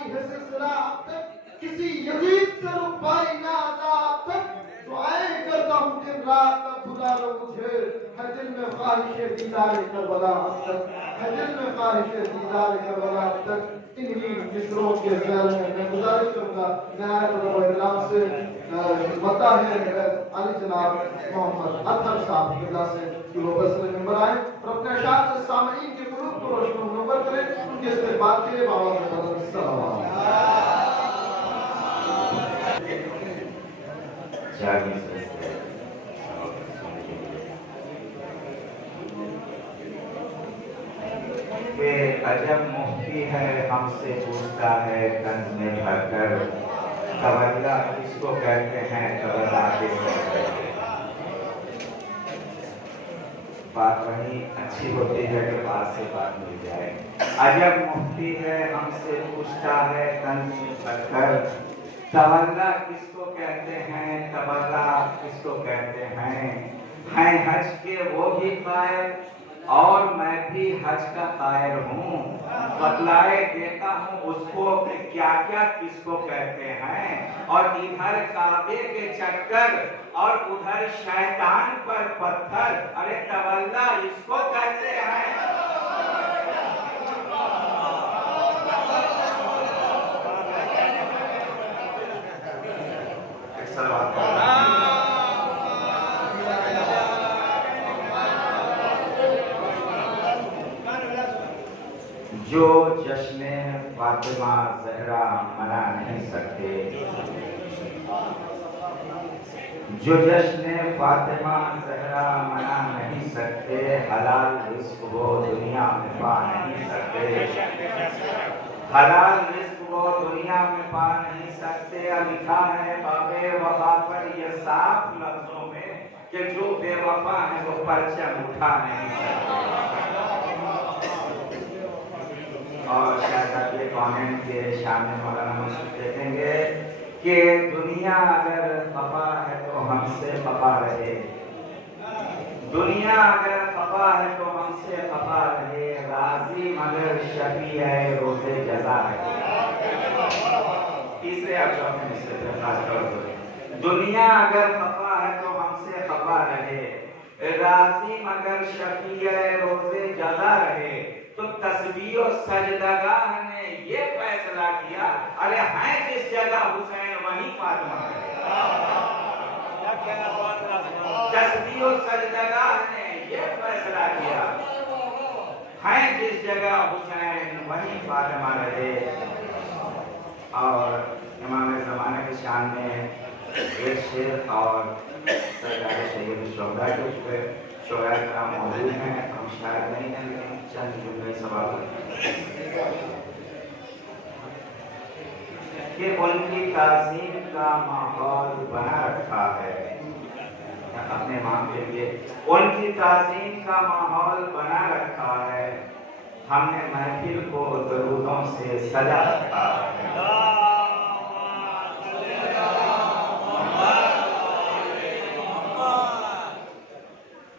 آئی ہے سلسلہ اب تک کسی یزید سے رکبائی نہ آتا اب تک دعائیں کرتا ہوں دن رات اب بلا لو مجھے ہے دل میں خواہش دیدار کربلا اب تک ہے دل میں خواہش دیدار کربلا اب تک انہی مصروں کے ذیل میں گزارش کروں گا نہایت ادب و احترام سے مطاہر علی جناب محمد اطہر صاحب کی وجہ سے کہ وہ بسر ممبر آئیں اور اپنے اشعار سے سامعین کے قلوب کو روشن و منور کریں ان کے استقبال کے لیے بابا سے السلام کہ عجب مفتی ہے ہم سے پوچھتا ہے کنز میں بھر کر تولا کس کو کہتے ہیں تولا کس کو کہتے ہیں. بات وہی اچھی ہوتی ہے کہ بات سے بات مل جائے. عجب مفتی ہے ہم سے پوچھتا ہے کنز میں بھر کر تولا کس کو کہتے ہیں تولا کس کو کہتے ہیں حج کے وہ بھی قائل اور میں بھی حج کا قائل ہوں بتلائے دیتا ہوں اس کو کہ کیا کیا کس کو کہتے ہیں اور ادھر کعبے کے چکر اور ادھر شیطان پر پتھر ارے تولا اس کو کہتے ہیں. جو جشن فاطمہ زہرا منا نہیں سکتے جو جشن فاطمہ زہرا منا نہیں سکتے حلال رزق وہ دنیا میں پا نہیں سکتے حلال رزق وہ دنیا میں پا نہیں سکتے. لکھا ہے باب وفا پر یہ صاف لفظوں میں کہ جو بے وفا ہے وہ پرچم اٹھا نہیں سکتے. اور شاید یہ کامنٹ کے شامل مولانا مسعود دیکھیں گے کہ دنیا اگر خفا ہے تو ہم سے خفا رہے دنیا اگر خفا ہے تو ہم سے خفا رہے راضی مگر شفیع ہے روز جزا رہے. تیسرے اور چوتھے مصرے پہ خاص طور پر دنیا اگر خفا ہے تو ہم سے خفا رہے راضی مگر شفیع ہے روز جزا رہے. تو تسبیح و سجدگاہ نے یہ فیصلہ کیا ارے ہیں جس جگہ حسین وہیں فاطمہ ہے. تسبیح و سجدگاہ نے یہ فیصلہ کیا ہیں جس جگہ حسین وہیں فاطمہ رہے. اور امام زمانے کی شان میں ایک شعر اور سرکار سید الشہداء کے شعراء کرام موجود ہیں. ہم شاید نہیں ہیں لیکن چند جملے سوال کہ ان کی تعظیم کا ماحول بنا رکھا ہے اپنے ماں کے لیے ان کی تعظیم کا ماحول بنا رکھا ہے ہم نے محفل کو درودوں سے سجا رکھا ہے.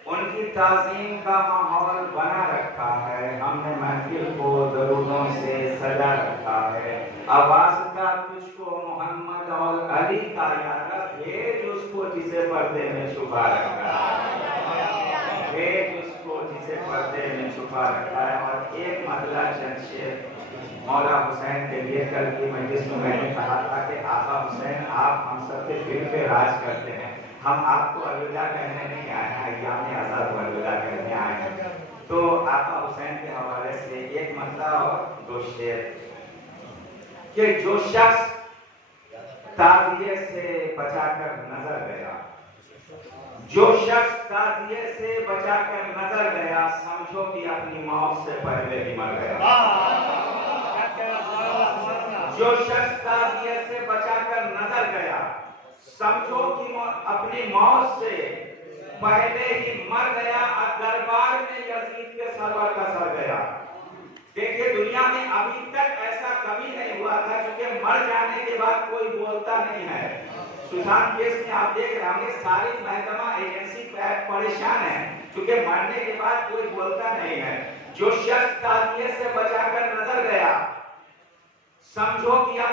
ان کی تعظیم کا ماحول بنا رکھا ہے ہم نے محفل کو درودوں سے سجا رکھا ہے. آواز کا تجھ کو محمد اور علی کا یاد بھیج اس کو جسے پردے میں چھپا رکھا ہے بھیج اس کو جسے پردے میں چھپا رکھا ہے. اور ایک مطلع چند شعر مولا حسین کے لیے کل کی مجلس میں میں نے کہا تھا کہ آقا حسین آپ ہم سب کے دل پہ راج کرتے ہیں ہم آپ کو الوداع کہنے نہیں آئے ہیں ایام آزاد کو الوداع کہنے آئے ہیں. تو آقا حسین کے حوالے سے ایک مطلع اور دو شعر کہ جو شخص تعزیے سے بچا کر نظر گیا جو شخص تعزیے سے بچا کر نظر گیا سمجھو کہ اپنی موت سے پہلے ہی مر گیا. جو شخص تعزیے سے بچا کر نظر گیا سمجھو کہ اپنی موت سے پہلے ہی مر گیا. دربار میں یزید کے سرور کا سر گیا. دیکھیے دنیا میں ابھی تک ایسا کبھی نہیں ہوا تھا کیونکہ مر جانے کے بعد کوئی بولتا نہیں ہے. سوزان کیس میں آپ دیکھ رہے ہوں گے ساری محکمہ ایجنسی پریشان ہے کیونکہ مرنے کے بعد کوئی بولتا نہیں ہے. جو شخص تعزیے سے بچا کر نظر گیا سمجھو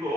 2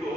2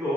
2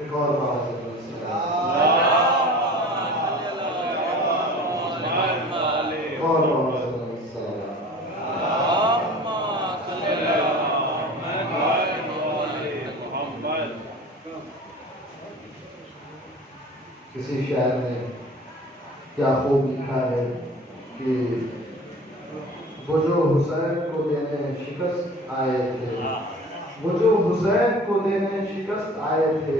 ایک اور بات کسی شاعر نے کیا خوب لکھا ہے کہ وہ جو حسین کو دینے شکست آئے تھے، وہ جو حسین کو دینے شکست آئے تھے،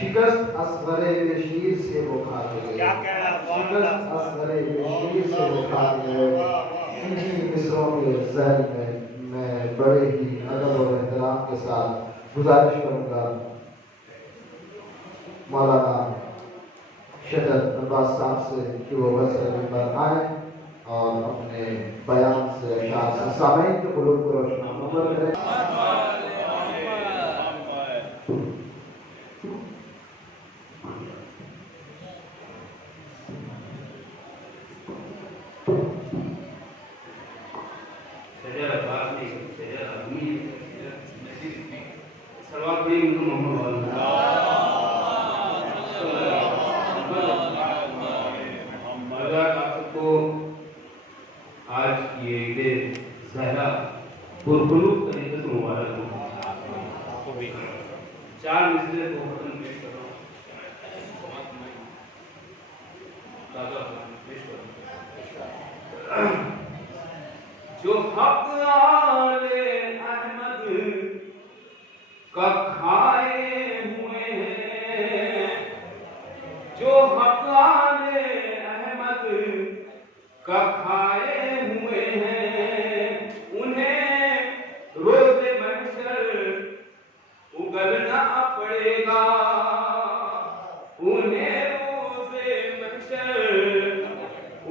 شکست اصغر بشیر سے وہ کھا گئے، شکست اصغر بشیر سے وہ کھا گئے۔ انہی مصروں کے ذہن میں بڑے ہی ادب اور احترام کے ساتھ گزارش کروں گا مولانا شجر عباس صاحب سے کہ وہ وسط منبر آئیں اور اپنے بیان سے اشعار سے سامعین کے قلوب کو روشن منور کریں۔ آج کی عید زہرا پرخلوص طریقے سے مبارک ہو۔ چار مصرے کو ختم پیش کر رہا ہوں۔ جو حق آل احمد کا کھائے ہوئے ہیں، جو حق آل احمد کا کھائے ہوئے ہیں، انہیں روز محشر اگلنا پڑے گا، انہیں روز محشر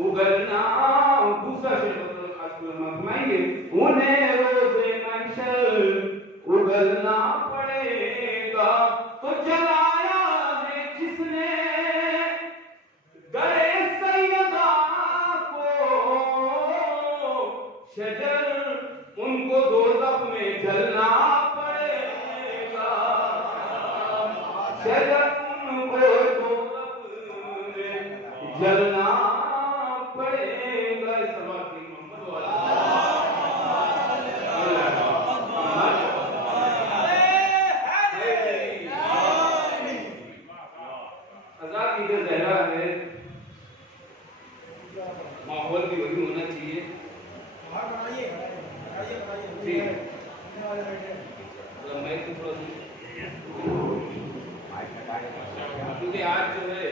اگلنا انہیں روز محشر اگلنا پڑے گا۔ تو جلایا ہے جس نے در سیدہ کو شجر، ان کو دوزخ میں جلنا پڑے گا، شجر ان کو دوزخ میں جلنا پڑے گا۔ اس وقت محمد والا ماحول بھی وہی ہونا چاہیے کیونکہ آج جو ہے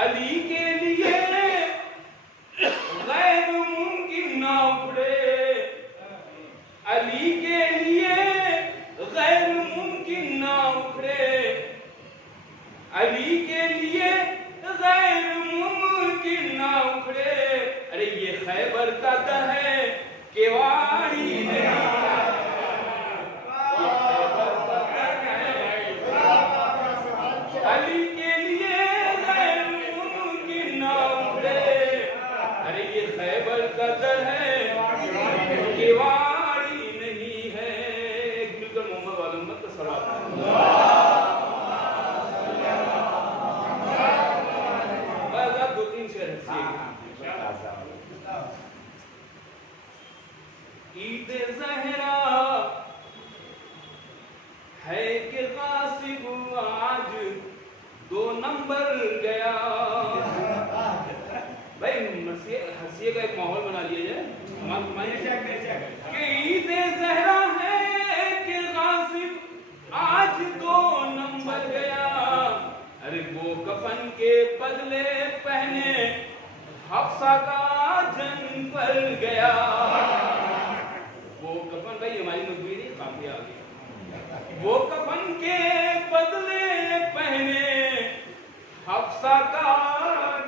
علی کے لیے غیر ممکن نہ اکھڑے، علی کے لیے غیر ممکن نہ اکھڑے، علی کے لیے غیر ممکن نہ اکھڑے۔ ارے یہ خیبر کا در ہے کیواڑی نہیں، علی کے لیے غیر ممکن نہ اکھڑے۔ ارے یہ خیبر کا در ہے کیواڑی نہیں ہے۔ ایک مل کر محمد والے امت کا صلوات دو تین شعر عید زہرا ہے کہ غاصب آج 2 نمبر گیا۔ بھائی ہنسیے کا ایک ماحول بنا لیا جائے، کہ عید زہرا ہے کہ غاصب آج 2 نمبر گیا۔ ارے وہ کفن کے بدلے پہنے حفصہ کا جنگ پر گیا۔ وہ کفن، بھائی ہماری مجبوری نہیں، کافی آگے۔ وہ کفن کے بدلے پہنے حفصہ کا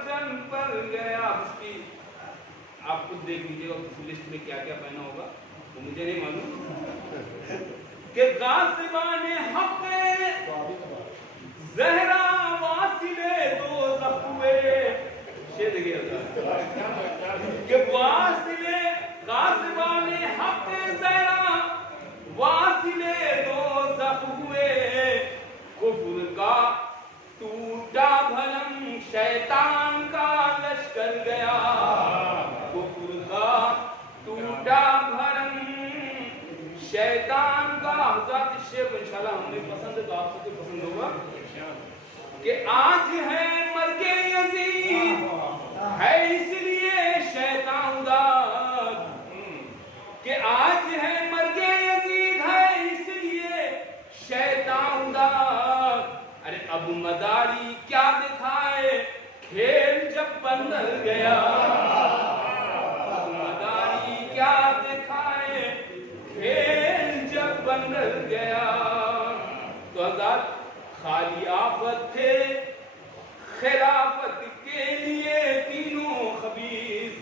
جنگ پر گیا۔ اس کی آپ خود دیکھ لیجیے گا اس لسٹ میں کیا کیا پہنا ہوگا، وہ مجھے نہیں معلوم۔ کہ غاصبان حق زہرا واصلے دوزخ ہوئے، شعر دیکھیے کہ غاصبان حق زہرا واصلے دوزخ ہوئے۔ کفر کا ٹوٹا بھرم شیطان کا لشکر گیا، کفر کا ٹوٹا بھرم شیطان کا۔ حضرات شیخ انشاءاللہ ہم نے پسند ہے تو آپ کو پسند ہوگا کہ آج ہے مرگ یزید ہے اس لیے شیطان اداس، کہ آج ہے مرگ یزید ہے اس لیے شیطان اداس۔ ارے اب مداری کیا دکھائے کھیل جب بندر گیا، اب مداری کیا دکھائے کھیل جب بندر گیا۔ تو حضرات خالی آفت تھے خلافت کے لیے تینوں خبیث،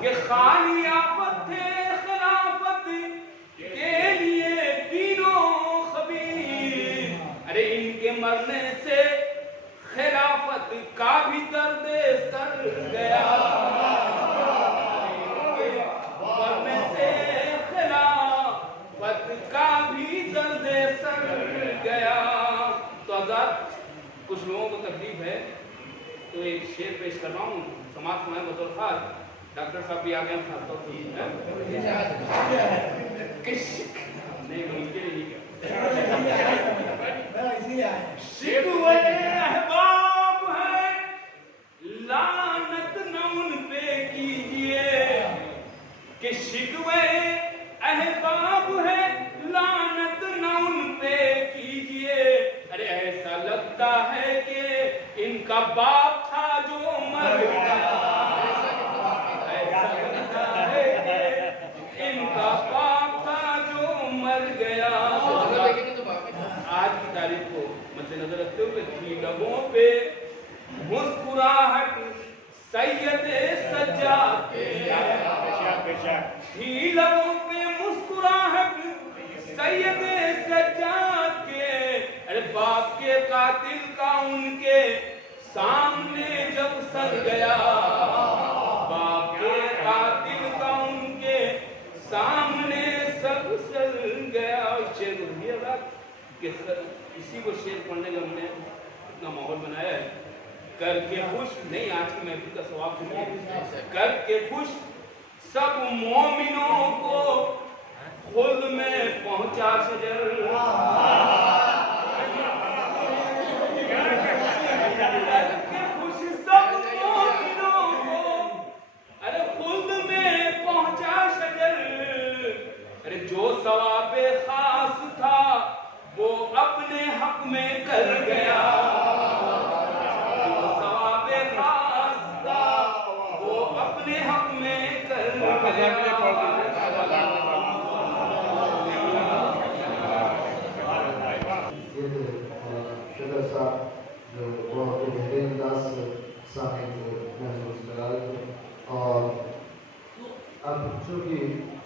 کہ خالی آفت تھے خلافت کے لیے تینوں خبیث۔ ارے ان کے مرنے سے خلافت کا بھی درد سر گیا، ان کے مرنے سے خلافت کا بھی درد سر گیا۔ تو حضرات کچھ لوگوں کو تکلیف ہے تو ایک شعر پیش کر رہا ہوں، سماعت فرمائیں بطور خاص۔ ڈاکٹر صاحب بھی آگے، ہم خاص طور سے نہیں ممکن نہیں کیا شکوے احباب ہے لعنت نہ ان پہ کیجئے، کہ شکوے احباب ہے لعنت نہ ان پہ کیجئے۔ ارے ایسا لگتا ہے کہ ان کا باپ تھا جو مر گیا، ایسا لگتا ہے کہ ان کا باپ تھا جو مر گیا۔ آج کی تاریخ کو مد نظر رکھتے ہوئے تھی لبوں پہ مسکراہٹ سید سجاد کے، تھی لبوں پہ مسکراہٹ سید سجاد کے۔ ارے باپ کے قاتل کا ان کے سامنے جب سر گیا، باپ کے قاتل کا ان کے سامنے سب سر گیا۔ شعر کہ اسی کو شعر پڑھنے کا ہم نے اتنا ماحول بنایا ہے۔ کر کے خوش نہیں، آج کی محفل کا ثواب سنیے، کر کے خوش سب مومنوں کو خلد میں پہنچا شجر، کر کے خوش سب مومنوں کو ارے خلد میں پہنچا شجر۔ ارے جو ثواب خاص تھا وہ اپنے حق میں کر گیا، جو ثواب سامعین کو محسوس کرا دیں. اور اب چونکہ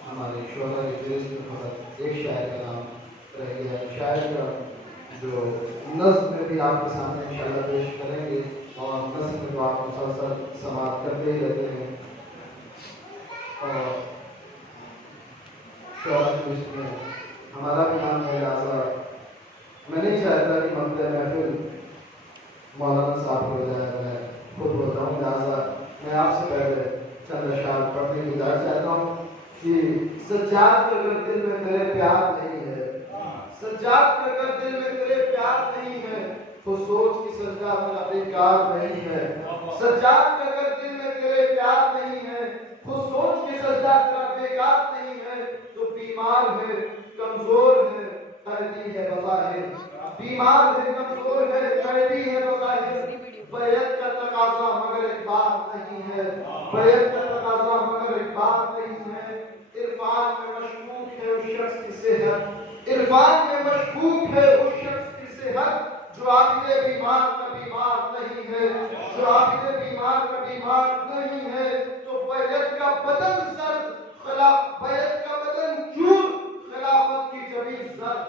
ہمارے شعرا کی فہرست میں فقط ایک شاعر کا نام رہ گیا ہے، شاعر کا جو نظم میں بھی آپ کے سامنے انشاءاللہ پیش کریں گے، اور نظم میں تو آپ مسلسل سماعت کرتے ہی رہتے ہیں. اور شعرا کی لسٹ میں ہمارا بھی نام ہے، لہٰذا میں نہیں چاہتا کہ مقطع محفل مولانا صاحب ہو جائے، میں خود ہوتا ہوں، لہٰذا میں آپ سے پہلے چند اشعار پڑھنے کی اجازت چاہتا ہوں کہ سجاد کے اگر دل میں تیرے پیار نہیں ہے، سجاد کے اگر دل میں تیرے پیار نہیں ہے تو سوچ کی سجدہ تیرا بیکار نہیں ہے. سجاد کے اگر دل میں تیرے پیار نہیں ہے تو سوچ کی سجدہ تیرا بیکار نہیں ہے. تو بیمار ہے، کمزور ہے، قیدی ہے بظاہر، بیمار ہے، کمزور ہے، قیدی ہے بظاہر. بیعت کا تقاضا مگر ایک بات نہیں ہے، بیعت کا تقاضا مگر ایک بات نہیں ہے. عرفان میں مشکوک ہے اس شخص کی صحت، عرفان میں مشکوک ہے اس شخص کی صحت جو عابد بیمار کا بیمار نہیں ہے، جو عابد بیمار کا بیمار نہیں ہے. تو بیعت کا بدن زرد، بیعت کا بدن چور، خلافت کی جبین زرد،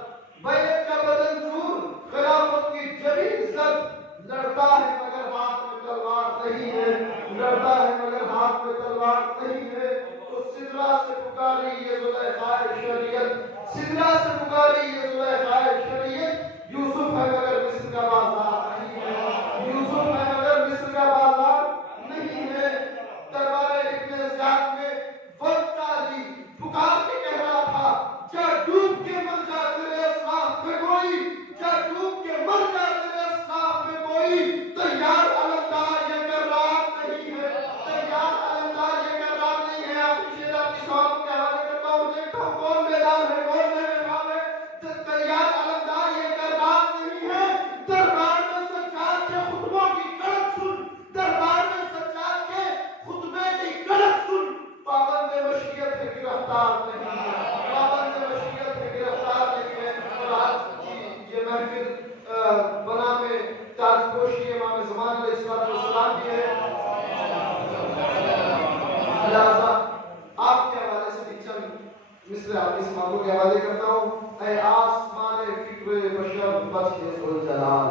بیعت کا بدن چور، خلافت کی جبین زرد. لڑتا ہے مگر ہاتھ میں تلوار نہیں ہے، لڑتا ہے مگر ہاتھ میں تلوار نہیں ہے. تو سدرا سے پکاری یہ زلیخا شریعت، سدرا سے پکاری یہ زلیخا شریعت. یوسف ہے مگر مصر کا بازار نہیں ہے، یوسف ہے مگر مصر کا بازار نہیں ہے. دربار ابن زیاد میں وقت علی پکار کے کہہ رہا تھا، جا ڈوب کے مر جا تیرے اسلاف میں کوئی، جا ڈوب کے مر جا تیرے اسلاف میں کوئی. تیار علمدار یہ کرار نہیں ہے، تیار علمدار یہ کرار نہیں ہے. آپ شیر اپنی سوال کے حوالے کرتا ہوں، دیکھتا ہوں کون بیدار ہے، کون بیدار ہے. تیار علمدار یہ کرار نہیں ہے. دربار میں سجاد کے خطبوں کی کڑک سن، دربار میں سجاد کے خطبے کی کڑک سن. پابند مشیت ہے گرفتار نہیں ہے، پابند مشیت ہے گرفتار نہیں ہے. اور آج کی یہ محفل بنا میں تاج پوشی امام زمان علیہ السلام بھی ہے، لہذا آپ کے حوالے سے بھی چند مصر حدیث مانگوں کے حوالے کرتا ہوں. اے آسمان فکر بشر وجہ ذوالجلال،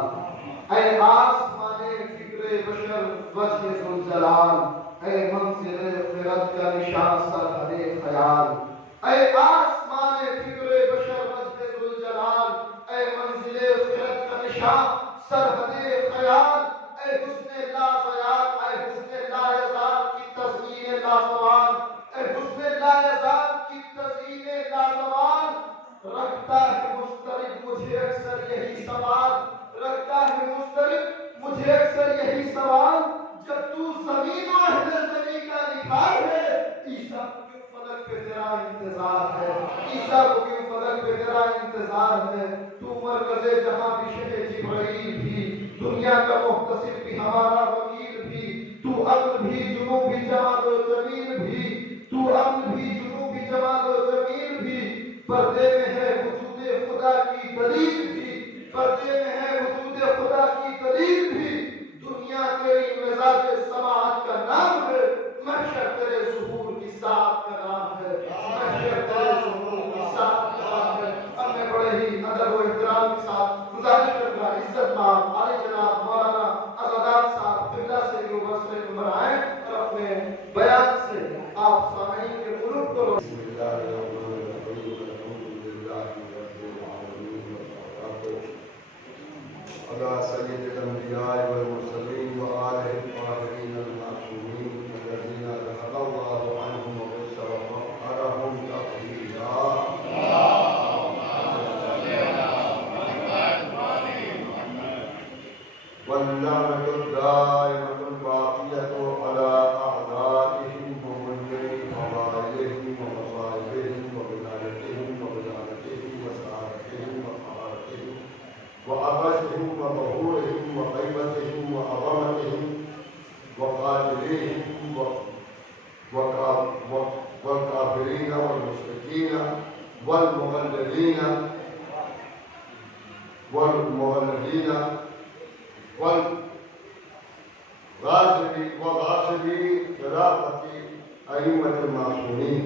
اے آسمان فکر بشر وجہ ذوالجلال، اے منزل خرد کا نشان سرحد خیال. اے آسمان فکر بشر وجہ ذوالجلال، اے منزل خرد کا نشان سرحد خیال. اے حسن لازیال، اے حسن لایزال کی تزئین لازوال، اے حسن لایزال کی تزئین لازوال. رکھتا ہے مضطرب مجھے اکثر یہی سوال، رکھتا ہے مضطرب مجھے اکثر یہی سوال. جب تو زمین و اہل زمین کا نکھار ہے، عیسیٰ کو کیوں فلک پہ تیرا انتظار ہے، عیسیٰ کو کیوں فلک پہ تیرا انتظار ہے. تو مرکز جہاں بھی شہ جبرائیل بھی، دنیا کا محتسب بھی ہمارا وکیل بھی. تو عقل بھی جنوب بھی جمال و جمیل بھی، تو عقل بھی جنوب بھی جمال و جمیل بھی. پردے میں ہے وجود خدا کی دلیل بھی، پردے میں ہے وجود خدا کی دلیل بھی. دنیا تیری مزاج سماعت کا نام ہے، محشر تیرے ظہور کی ساعت کا نام ہے، محشر تیرے ظہور کی ساعت کا نام ہے. اب میں بڑے ہی ادب و احترام کے ساتھ گزارش کروں گا، عزت مآب عالی جناب مولانا آزادار صاحب قبلہ سے جو مسئلے نمبر آئے اور اپنے بیان سے آپ سامعین کے قلوب کو بسم اللہ الرحمن الرحیم، الحمد للہ رب العالمین، والصلاة علی سید الانبیاء والمرسلین وآلہ الطاہرین المعصومین الذین ذهب اللہ عنہم وطہرهم تطہیرا. واللعنة الدائمة الباقية على أعدائهم ومنكر فضائلهم ومصائبهم وبلادتهم وبلادتهم وسعادتهم وقهارتهم وعبثهم وظهورهم وغيبتهم وعظمتهم وقاتليهم والكافرين والمشركين والمغللين والغاصبين وغاصبي خلافة أئمة المعصومين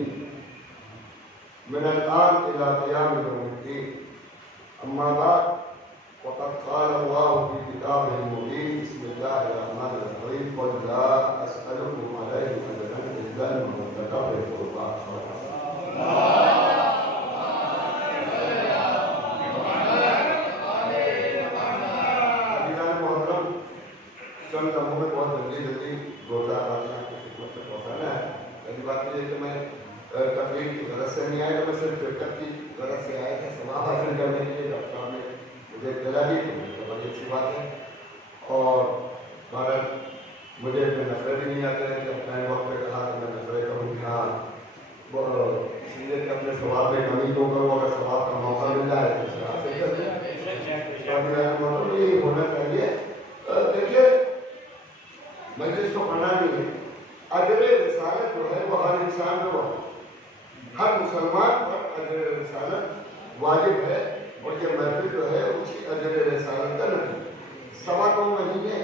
من الآن إلى قيام يوم الدين. أما بعد، وقد قال الله في كتابه المبين: بسم الله الرحمن الرحيم: قل لا أسألكم عليه أجرا إلا المودة في القربى. چند لمحوں میں بہت جلدی دو چار باتیں آپ کی خدمت سے پہنچانا ہے. پہلی بات یہ ہے کہ میں تقریر کی غرض سے نہیں آیا، میں صرف شرکت کی غرض سے آیا تھا. ثواب حاصل کرنے کے لیے ڈاکٹر صاحب نے مجھے اطلاع دی تو بڑی اچھی بات ہے. اور بھارت مجھے اتنے نفرے بھی نہیں آتے ہیں کہ اپنے وقت پہ کہا کہ میں نفرے کروں کہ ہاں اس لیے کہ اپنے ثواب میں کمی کیوں کروں، اگر ثواب کا موقع مل جائے تو اس سے حاصل کر دیں. یہ ہونا چاہیے. دیکھیے مجلس کو پڑھنا نہیں ہے، اجر رسالت جو ہے وہ ہر انسان میں واجب، ہر مسلمان پر اجر رسالت واجب ہے. اور یہ محفل جو ہے اسی اجر رسالت کا نتیجہ. 2.25 مہینے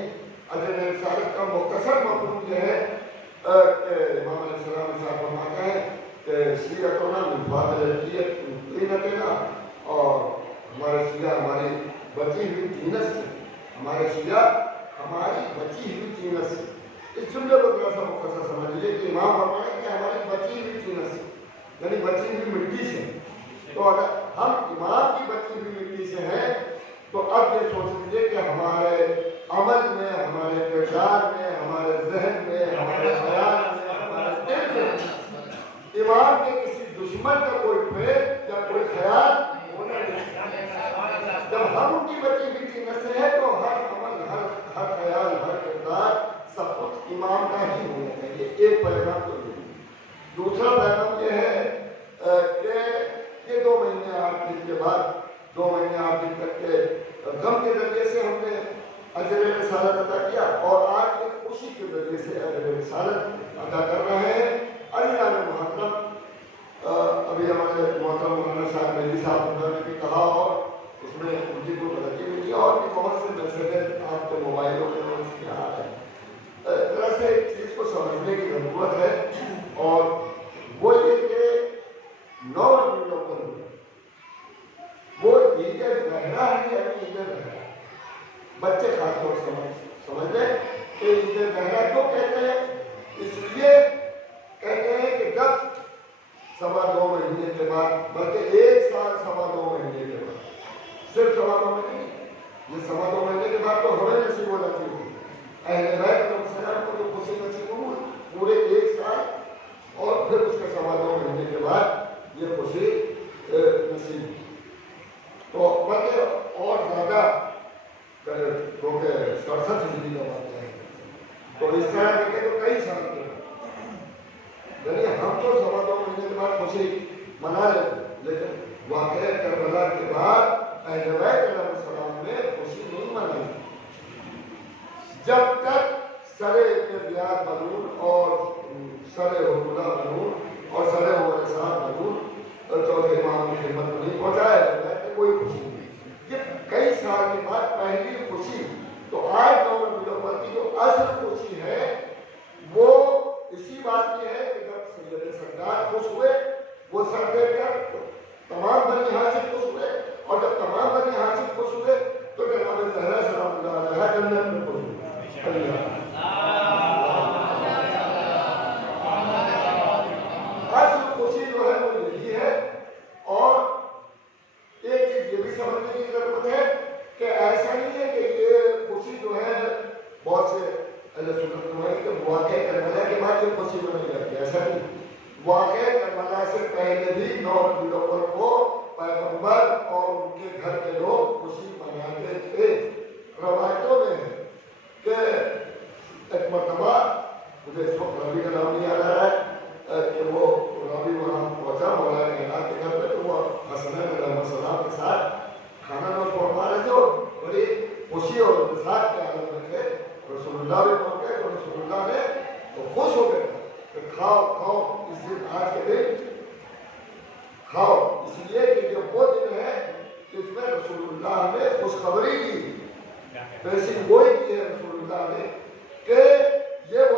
اجر رسالت کا مختصر مفہوم یہ ہے کہ امام علیہ السلام صاحب فرماتے ہیں کہ سیرتنا من فاضلتیت طینتنا، اور ہمارے سیاہ ہماری بچی ہوئی تینت سے، ہمارے سیاہ ہماری بچی ہوئی تینت سے. اس جملے کو تھوڑا سا مختصر سمجھ لیجیے کہ امام فرمائے کہ ہماری بچی ہوئی تینت سے، یعنی بچی ہوئی مٹی سے. تو اگر ہم امام کی بچی ہوئی مٹی سے ہیں تو اب یہ سوچ لیجیے کہ ہمارے عمل میں، ہمارے کردار میں، ہمارے ذہن میں، ہمارے خیال میں، ہمارے دل میں امام کے کسی دشمن کا کوئی فعل یا کوئی خیال ہونا نہیں. جب ہم ان کی بچی ہوئی تینت سے ہے تو ہر عمل، ہر خیال، ہر کردار، سب کچھ امام کا ہی ہونا چاہیے. ایک پیغام تو یہ. دوسرا پیغام یہ ہے کہ یہ 2 مہینے 8 دن کے بعد 2 مہینے 8 دن تک کے غم کے ذریعے سے ہم نے اجر رسالت ادا کیا، اور آج ایک خوشی کے ذریعے سے اجر رسالت ادا کر رہے ہیں. علی محترم ابھی ہمارے محترم مولانا صاحب مہدی صاحب نے بھی کہا، اور اس میں ان کی کوئی غلطی نہیں کی، اور بھی بہت سے میسیجز آپ کے موبائلوں میں اس کے آ رہے ہیں. طرح سے ایک چیز کو سمجھنے کی ضرورت ہے، اور وہ یہ کہ 9 ربیع الاول وہ عید زہرا ہے یا عید زہرا. بچے خاص طور سے سمجھ لیں کہ عید زہرا کیوں کہتے ہیں. اس لیے کہتے ہیں کہ جب 2.25 مہینے کے بعد، بلکہ 1 سال 2.25 مہینے کے بعد، صرف 2.25 مہینے، یہ 2.25 مہینے کے بعد تو ہمیں نصیب ہونا چاہیے. اہل بیت علیہ السلام کو جو خوشی نصیب ہوئی پورے 1 سال، اور پھر اس کے 2.25 مہینے کے بعد یہ خوشی نصیب. تو بلکہ اور زیادہ کیونکہ 67 ہجری کا بات ہے، تو اس طرح دیکھیں تو کئی سال کے، یعنی ہم تو 2.25 مہینے کے بعد خوشی منا لیتے، لیکن واقعہ کربلا کے بعد اہل بیت علیہ السلام نے خوشی نہیں منائی. جب تک سر ابن زیاد ملعون اور سر عبد اللہ ملعون اور سر وارثان ملعون چوتھے امام کی خدمت میں نہیں پہنچائے کوئی خوشی نہیں. یہ کئی سال کے بعد پہلی خوشی. تو آج 9 ربیع الاول کی جو اصل خوشی ہے وہ اسی بات کی ہے کہ جب سید سردار خوش ہوئے، وہ سر دے کر تمام بنی ہاشم خوش ہوئے، اور جب تمام بنی ہاشم خوش ہوئے تو جناب زہرا سلام اللہ علیہا جنت میں خوش ہوئے. اصل خوشی جو ہے وہ یہی ہے. اور ایک چیز یہ بھی سمجھنے کی ضرورت ہے کہ ایسا نہیں ہے کہ یہ خوشی جو ہے بہت سے اہل سنت جو ہے کہ واقعہ کربلا کے بعد یہ خوشی منائی جاتی ہے. ایسا نہیں. واقعہ کربلا سے پہلے بھی 9 ربیع الاول کو پیغمبر اور ان کے گھر کے لوگ خوشی مناتے تھے. روایتوں میں ہے کہ ایک مرتبہ، مجھے اس وقت رابی کا نام نہیں آ رہا ہے، کہ وہ رابی وہاں پہنچا مولانا کائنات کے گھر پہ، تو وہ حسنین علیہ السلام کے ساتھ کھانا نوش فرما رہے تھے، اور بڑی خوشی اور انتظار کے عالم میں تھے. رسول اللہ بھی پہنچ گئے تو رسول اللہ نے تو خوش ہو گئے کہ کھاؤ کھاؤ، اس دن آج کے دن کھاؤ، اس لیے کہ یہ وہ دن ہے جس میں رسول اللہ نے خوشخبری کی، پیشین گوئی کی ہے رسول اللہ نے کہ یہ وہ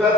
10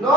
9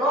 9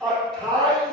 28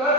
10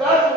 10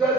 10